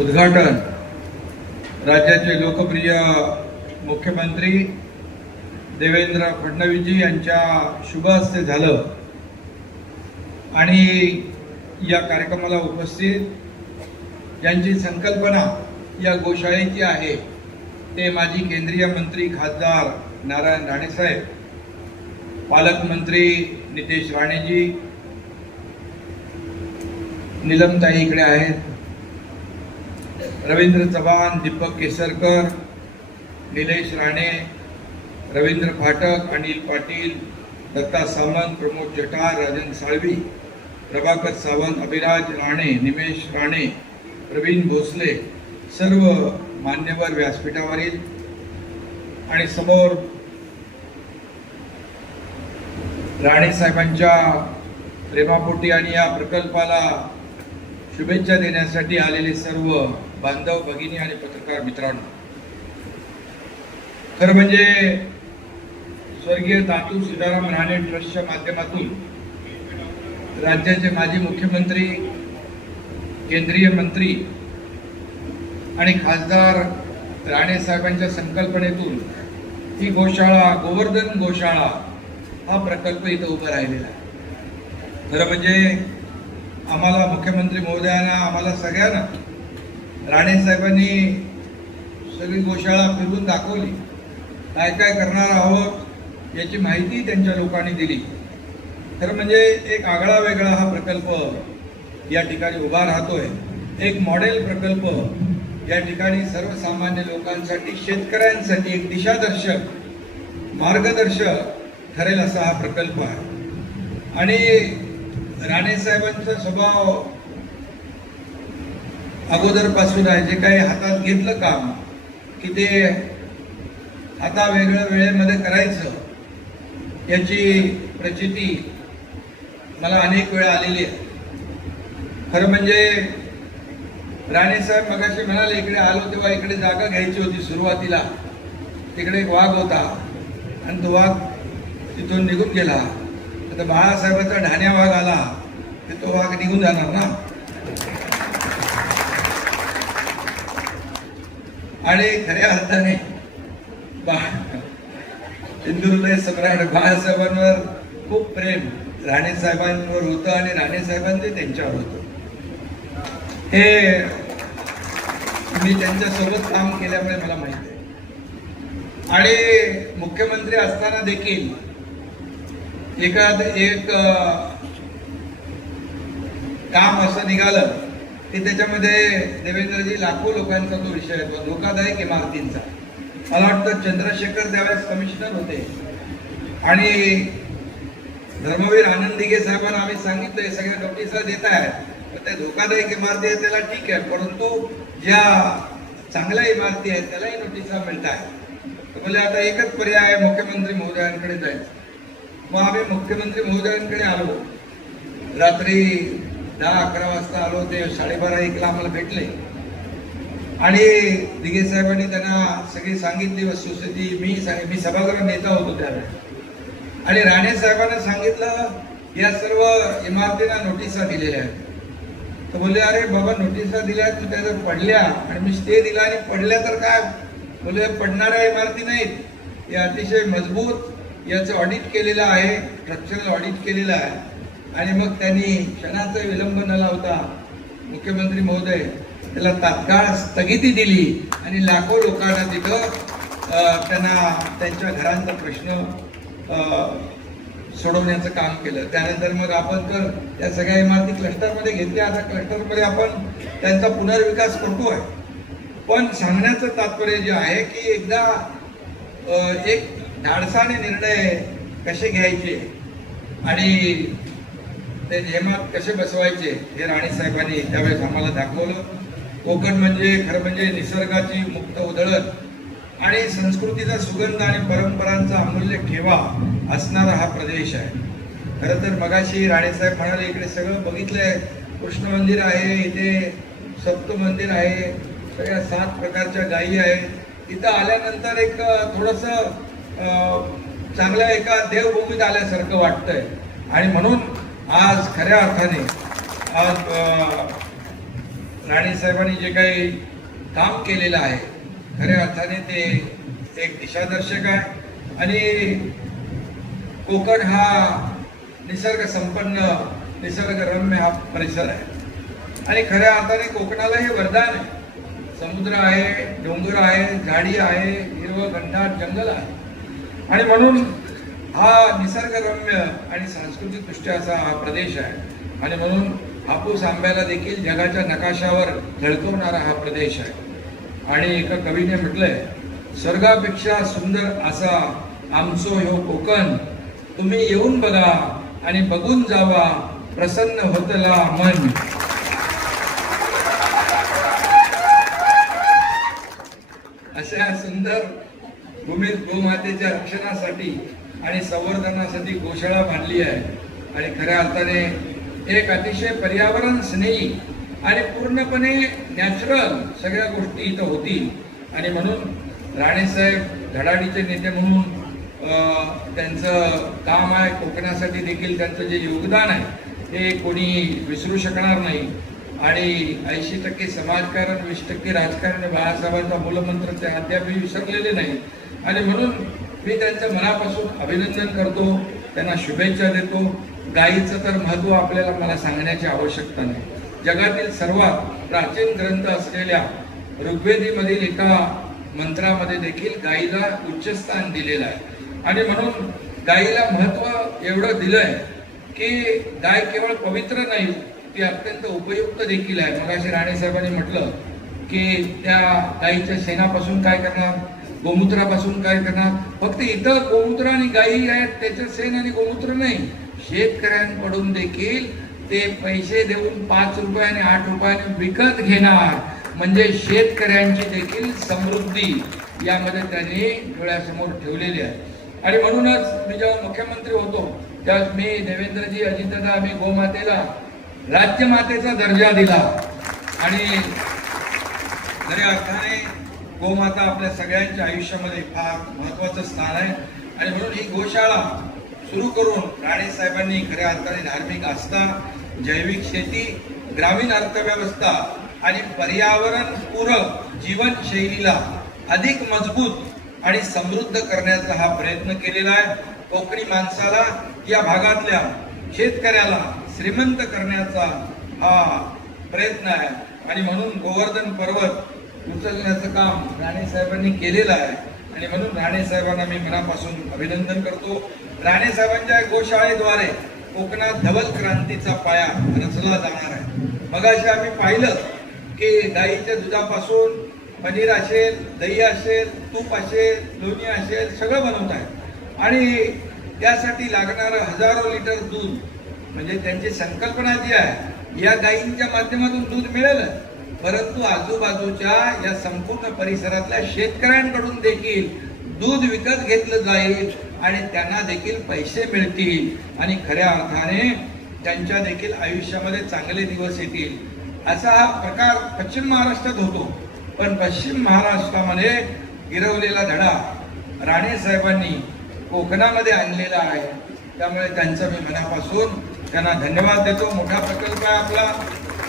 उद्घाटन राज्याचे लोकप्रिय मुख्यमंत्री देवेंद्र फडणवीसजी यांच्या शुभ हस्ते झालं आणि या कार्यक्रमाला उपस्थित यांची संकल्पना या गोशाळेची आहे ते माजी केंद्रीय मंत्री खासदार नारायण राणेसाहेब पालकमंत्री नितेश राणेजी निलमताई इकडे आहेत रवींद्र चव्हाण दीपक केसरकर निलेश राणे रवींद्र फाटक अनिल पाटील दत्ता सामंत प्रमोद जटार, राजन साळवी प्रभाकर सावंत अभिराज राणे निमेश राणे प्रवीण भोसले सर्व मान्यवर व्यासपीठावरील आणि समोर राणे साहेबांच्या प्रेमापोटी आणि या प्रकल्पाला शुभेच्छा देण्यासाठी आलेले सर्व बांधव भगिनी आणि पत्रकार मित्रांनो खरं म्हणजे स्वर्गीय दातू सीताराम राणे ट्रस्टच्या माध्यमातून राज्याचे माजी मुख्यमंत्री केंद्रीय मंत्री आणि खासदार राणे साहेबांच्या संकल्पनेतून ही गोशाळा गोवर्धन गोशाळा हा प्रकल्प इथं उभा राहिलेला आहे खरं म्हणजे आम्हाला मुख्यमंत्री महोदयांना आम्हाला सगळ्यांना राणेसाहेबांनी सगळी गोशाळा फिरून दाखवली काय काय करणार आहोत याची माहिती त्यांच्या लोकांनी दिली तर म्हणजे एक आगळा वेगळा हा प्रकल्प या ठिकाणी उभा राहतोय एक मॉडेल प्रकल्प या ठिकाणी सर्वसामान्य लोकांसाठी शेतकऱ्यांसाठी एक दिशादर्शक मार्गदर्शक ठरेल असा हा प्रकल्प आहे आणि राणे साहेबांचा स्वभाव अगोदरपासून आहे जे काही हातात घेतलं काम की ते आता वेगळ्या वेळेमध्ये करायचं याची प्रचिती मला अनेक वेळा आलेली आहे खरं म्हणजे राणेसाहेब मगाशी म्हणाले इकडे आलो तेव्हा इकडे जागा घ्यायची होती सुरुवातीला तिकडे एक वाघ होता आणि तो वाघ तिथून निघून गेला आता बाळासाहेबाचा ढाण्या वाघ आला तो वाघ निघून जाणार ना आणि खऱ्या अर्थाने इंदुरलय सम्राट बाळासाहेबांवर खूप प्रेम राणे साहेबांवर होतं आणि राणे साहेबांचे त्यांच्यावर होतं हे मी त्यांच्या त्यांच्यासोबत काम केल्यामुळे मला माहिती आहे आणि मुख्यमंत्री असताना देखील एखाद एक काम असं निघालं की त्याच्यामध्ये देवेंद्रजी लाखो लोकांचा तो विषय होता धोकादायक इमारतींचा मला वाटतं चंद्रशेखर त्यावेळेस कमिशनर होते आणि धर्मवीर आनंदिगे साहेबांना आम्ही सांगितलं हे सगळ्या नोटिसा देत आहेत पण ते धोकादायक इमारती आहेत त्याला ठीक आहे परंतु ज्या चांगल्या इमारती आहेत त्यालाही नोटिसा मिळत आहे म्हणजे आता एकच पर्याय आहे मुख्यमंत्री महोदयांकडे जायचं मग आम्ही मुख्यमंत्री महोदयांकडे आलो रात्री दहा अकरा वाजता आलो ते साडेबारा एकला आम्हाला भेटले आणि दिगे साहेबांनी त्यांना सगळी सांगितली वस्तुस्थिती मी सांग मी सभागृह नेता होतो त्यावेळेस आणि राणे साहेबांना सांगितलं या सर्व इमारतींना नोटिसा दिलेल्या आहेत तर बोलले अरे बाबा नोटिसा दिल्या आहेत त्या जर पडल्या आणि मी स्टे दिला आणि पडल्या तर काय बोलले पडणाऱ्या इमारती नाहीत या अतिशय मजबूत याचं ऑडिट केलेलं आहे स्ट्रक्चरल ऑडिट केलेलं आहे आणि मग त्यांनी क्षणाचा विलंब न लावता मुख्यमंत्री महोदय त्याला तात्काळ स्थगिती दिली आणि लाखो लोकांना तिथं त्यांना त्यांच्या घरांचा प्रश्न सोडवण्याचं काम केलं त्यानंतर मग आपण तर त्या सगळ्या इमारती क्लस्टरमध्ये घेतल्या आता क्लस्टरमध्ये आपण त्यांचा पुनर्विकास करतो आहे पण सांगण्याचं तात्पर्य जे आहे की एकदा एक धाडसाने निर्णय कसे घ्यायचे आणि ते नियमात कसे बसवायचे हे राणेसाहेबांनी साहेबांनी त्यावेळेस आम्हाला दाखवलं कोकण म्हणजे खरं म्हणजे निसर्गाची मुक्त उधळत आणि संस्कृतीचा सुगंध आणि परंपरांचा अमूल्य ठेवा असणारा हा प्रदेश आहे खरं तर मगाशी राणेसाहेब म्हणाले इकडे सगळं बघितलं आहे कृष्ण मंदिर आहे इथे सप्त मंदिर आहे सगळ्या सात प्रकारच्या गायी आहेत इथं आल्यानंतर एक थोडंसं चांगल्या एका देवभूमीत आल्यासारखं वाटतंय आणि म्हणून आज खऱ्या अर्थाने आज राणेसाहेबांनी जे काही काम केलेलं आहे खऱ्या अर्थाने ते एक दिशादर्शक आहे आणि कोकण हा निसर्ग संपन्न निसर्गरम्य हा परिसर आहे आणि खऱ्या अर्थाने कोकणाला हे वरदान आहे समुद्र आहे डोंगर आहे झाडी आहे हिरवं घंटा जंगल आहे आणि म्हणून हा निसर्गरम्य आणि सांस्कृतिक असा हा प्रदेश आहे आणि म्हणून हापूस आंब्याला देखील जगाच्या नकाशावर झळकवणारा हा प्रदेश आहे आणि एका कवीने म्हटलंय स्वर्गापेक्षा सुंदर असा आमचो ह्यो कोकण तुम्ही येऊन बघा आणि बघून जावा प्रसन्न होतला मन अशा सुंदर भूमीत गोमातेच्या रक्षणासाठी आणि संवर्धनासाठी घोषणा बांधली आहे आणि खऱ्या अर्थाने एक अतिशय पर्यावरण स्नेही आणि पूर्णपणे नॅचरल सगळ्या गोष्टी इथं होती आणि म्हणून राणेसाहेब धडाडीचे नेते म्हणून त्यांचं काम आहे कोकणासाठी देखील त्यांचं जे योगदान आहे हे कोणी विसरू शकणार नाही आणि ऐंशी टक्के समाजकारण वीस टक्के राजकारण बाळासाहेबांचा मूलमंत्र ते अद्यापही विसरलेले नाही आणि म्हणून मी त्यांचं मनापासून अभिनंदन करतो त्यांना शुभेच्छा देतो गायीचं तर महत्व आपल्याला मला सांगण्याची आवश्यकता नाही जगातील सर्वात प्राचीन ग्रंथ असलेल्या ऋग्वेदीमधील एका मंत्रामध्ये देखील गायीला स्थान दिलेलं आहे आणि म्हणून गायीला महत्व एवढं दिलंय आहे की गाय केवळ पवित्र नाही ती अत्यंत उपयुक्त देखील आहे राणे साहेबांनी म्हटलं की त्या गायीच्या शेणापासून काय करणार गोमूत्रापासून काय करणार फक्त इथं गोमूत्र आणि गायी आहेत त्याचं सेन आणि गोमूत्र नाही शेतकऱ्यांकडून देखील ते पैसे देऊन पाच आणि आठ रुपयाने विकत घेणार म्हणजे शेतकऱ्यांची देखील समृद्धी यामध्ये त्यांनी डोळ्यासमोर ठेवलेली आहे आणि म्हणूनच मी जेव्हा मुख्यमंत्री होतो त्यावेळेस मी देवेंद्रजी अजितदा आम्ही गोमातेला राज्यमातेचा दर्जा दिला आणि खऱ्या अर्थाने गोमाता आपल्या सगळ्यांच्या आयुष्यामध्ये फार महत्वाचं स्थान आहे आणि म्हणून ही गोशाळा सुरू करून राणे साहेबांनी खऱ्या अर्थाने धार्मिक आस्था जैविक शेती ग्रामीण अर्थव्यवस्था आणि पर्यावरणपूरक जीवनशैलीला अधिक मजबूत आणि समृद्ध करण्याचा हा प्रयत्न केलेला आहे कोकणी माणसाला या भागातल्या शेतकऱ्याला श्रीमंत करण्याचा हा प्रयत्न आहे आणि म्हणून गोवर्धन पर्वत उचलण्याचं काम राणे साहेबांनी केलेलं आहे आणि म्हणून राणे साहेबांना मी मनापासून अभिनंदन करतो राणे साहेबांच्या गोशाळेद्वारे कोकणात धवल क्रांतीचा पाया रचला जाणार आहे असे आम्ही पाहिलं की गाईच्या दुधापासून पनीर असेल दही असेल तूप असेल लोणी असेल सगळं बनवत आहे आणि त्यासाठी लागणारं हजारो लिटर दूध म्हणजे त्यांची संकल्पना जी आहे या गाईंच्या माध्यमातून दूध मिळेलच परंतु आजूबाजूच्या या संपूर्ण परिसरातल्या शेतकऱ्यांकडून देखील दूध विकत घेतलं जाईल आणि त्यांना देखील पैसे मिळतील आणि खऱ्या अर्थाने त्यांच्या देखील आयुष्यामध्ये चांगले दिवस येतील असा हा प्रकार पश्चिम महाराष्ट्रात होतो पण पश्चिम महाराष्ट्रामध्ये गिरवलेला धडा राणे साहेबांनी कोकणामध्ये आणलेला आहे त्यामुळे त्यांचं मी मनापासून त्यांना धन्यवाद देतो मोठा प्रकल्प आहे आपला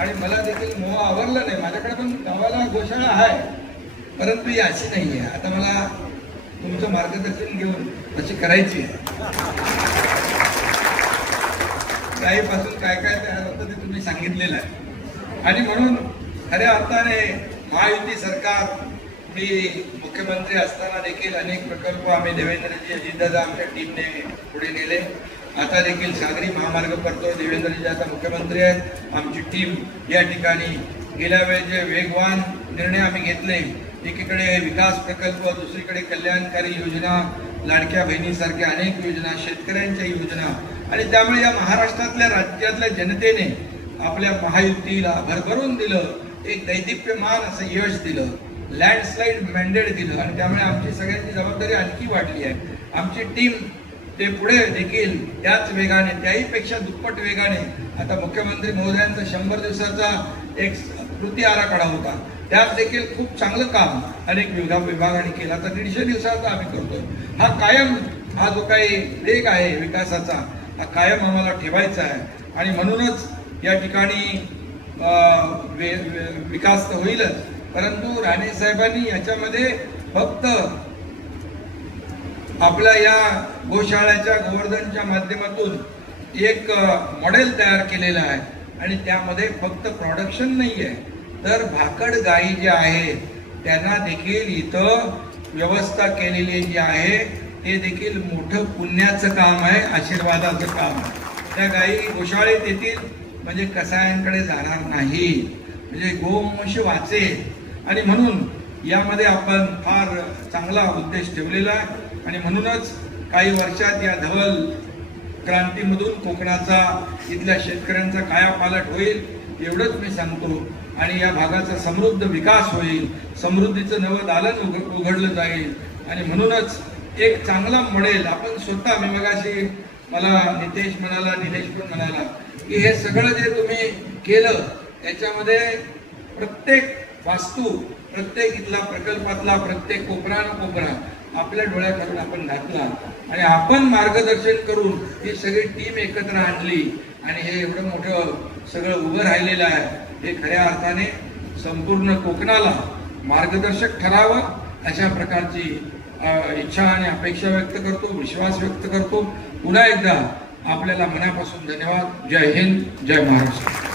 आणि मला देखील मोह आवरला नाही माझ्याकडे पण गावाला घोषणा आहे परंतु ही अशी नाही आहे आता मला तुमचं मार्गदर्शन घेऊन अशी करायची आहे गाईपासून काय काय तयार होतं ते तुम्ही सांगितलेलं आहे आणि म्हणून खऱ्या अर्थाने महायुती सरकार मी मुख्यमंत्री असताना देखील अनेक प्रकल्प आम्ही देवेंद्रजी अजितदादा आमच्या टीमने पुढे नेले आता देखील सागरी महामार्ग करतो देवेंद्रजी आता मुख्यमंत्री आहेत आमची टीम या ठिकाणी गेल्या वेळेस जे वेगवान निर्णय आम्ही घेतले एकीकडे विकास प्रकल्प दुसरीकडे कल्याणकारी योजना लाडक्या बहिणीसारख्या अनेक योजना शेतकऱ्यांच्या योजना आणि त्यामुळे या महाराष्ट्रातल्या राज्यातल्या जनतेने आपल्या महायुतीला भरभरून दिलं एक दैदिप्यमान असं यश दिलं लँडस्लाईड मॅन्डेट दिलं आणि त्यामुळे आमची सगळ्यांची जबाबदारी आणखी वाढली आहे आमची टीम ते पुढे देखील त्याच वेगाने त्याहीपेक्षा दुप्पट वेगाने आता मुख्यमंत्री महोदयांचा शंभर दिवसाचा एक कृती आराखडा होता त्यात देखील खूप चांगलं काम अनेक विभाग विभागाने केलं आता दीडशे दिवसाचा आम्ही करतो हा कायम हा जो काही वेग आहे विकासाचा हा कायम आम्हाला ठेवायचा आहे आणि म्हणूनच या ठिकाणी विकास तर होईलच परंतु राणे साहेबांनी याच्यामध्ये फक्त आपल्या या गोशाळ्याच्या गोवर्धनच्या माध्यमातून एक मॉडेल तयार केलेलं आहे आणि त्यामध्ये फक्त प्रॉडक्शन नाही आहे तर भाकड गाई जे आहे त्यांना देखील इथं व्यवस्था केलेली जी आहे ते देखील मोठं पुण्याचं काम आहे आशीर्वादाचं काम आहे त्या गायी गोशाळेत येतील म्हणजे कसायांकडे जाणार नाही म्हणजे गोवंश वाचेल आणि म्हणून यामध्ये आपण फार चांगला उद्देश ठेवलेला आहे आणि म्हणूनच काही वर्षात या धवल क्रांतीमधून कोकणाचा इथल्या शेतकऱ्यांचा कायापालट होईल एवढंच मी सांगतो आणि या भागाचा समृद्ध विकास होईल समृद्धीचं नवं दालन उघ उघडलं जाईल आणि म्हणूनच एक चांगला मॉडेल आपण स्वतः मी मगाशी मला नितेश म्हणाला निलेश पण म्हणाला की हे सगळं जे तुम्ही केलं याच्यामध्ये प्रत्येक वास्तू प्रत्येक इथला प्रकल्पातला प्रत्येक कोपरा कोपरा आपल्या डोळ्याखालून आपण घातला आणि आपण मार्गदर्शन करून ही सगळी टीम एकत्र आणली आणि हे एवढं मोठं सगळं उभं राहिलेलं आहे हे खऱ्या अर्थाने संपूर्ण कोकणाला मार्गदर्शक ठरावं अशा प्रकारची इच्छा आणि अपेक्षा व्यक्त करतो विश्वास व्यक्त करतो पुन्हा एकदा आपल्याला मनापासून धन्यवाद जय हिंद जय महाराष्ट्र